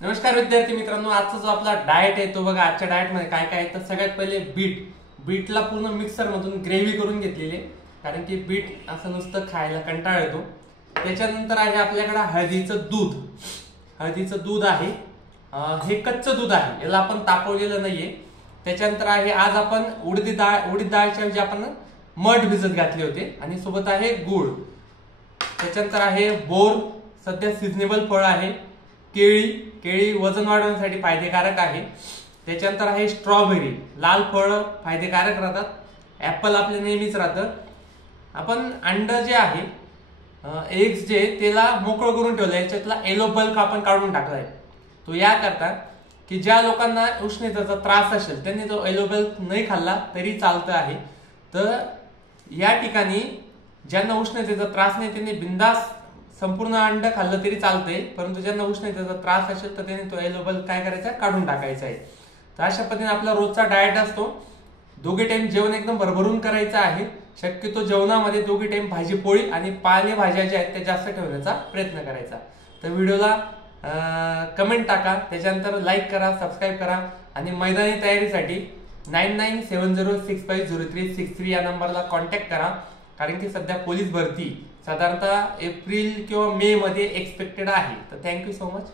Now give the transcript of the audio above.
नमस्कार विद्यार्थी मित्रांनो, आजचा जो आपला डाएट आहे तो बघा. आजच्या डाएट मध्ये काय काय आहे तर सगळ्यात पहिले बीटला पूर्ण मिक्सर मधून ग्रेव्ही करून घेतलेली आहे, कारण की बीट असं नुसतं खायला कंटाळा येतो. त्याच्यानंतर आहे आपल्याकडे हळदीचं दूध आहे. हे कच्चं दूध आहे, याला आपण तापवलेलं नाहीये. त्याच्यानंतर आहे आज आपण उडीद डाळच्या ऐवजी आपण मठ भिजत घातले होते आणि सोबत आहे गूळ. त्याच्यानंतर आहे बोर, सध्या सिजनेबल फळ आहे. केळी वजन वाढवण्यासाठी फायदेकारक आहे. त्याच्यानंतर आहे स्ट्रॉबेरी, लाल फळ फायदेकारक राहतात. ऍपल आपले नेहमीच राहतं. आपण अंड जे आहे, एग्स जे त्याला मोकळं करून ठेवलं, याच्यातला येलो बल्क आपण काढून टाकलाय. तो याकरता की ज्या लोकांना उष्णतेचा त्रास असेल त्यांनी तो येलो बल्क नाही खाल्ला तरी चालतं आहे. तर या ठिकाणी ज्यांना उष्णतेचा त्रास नाही त्यांनी बिंदास संपूर्ण अंड खाल्लं तरी चालतंय, परंतु ज्यांना उष्णतेचा त्रास असेल तर त्यांनी तो येलो बल्क काय करायचा, काढून टाकायचा आहे. तर अशा पद्धतीने आपला रोजचा डाएट असतो. दोघे टाइम जेवण एकदम भरभरून करायचं आहे. शक्यतो जेवणामध्ये दोघे टाइम भाजी पोळी आणि पालेभाज्या ज्या आहेत त्या जास्त ठेवण्याचा प्रयत्न करायचा. तर व्हिडिओला कमेंट टाका, त्याच्यानंतर लाईक करा, सबस्क्राईब करा आणि मैदानी तयारीसाठी 9970650363 या नंबरला कॉन्टॅक्ट करा, कारण की सध्या पोलीस भरती साधारणतः एप्रिल किंवा मे मध्ये एक्सपेक्टेड आहे. तर थँक्यू सो मच.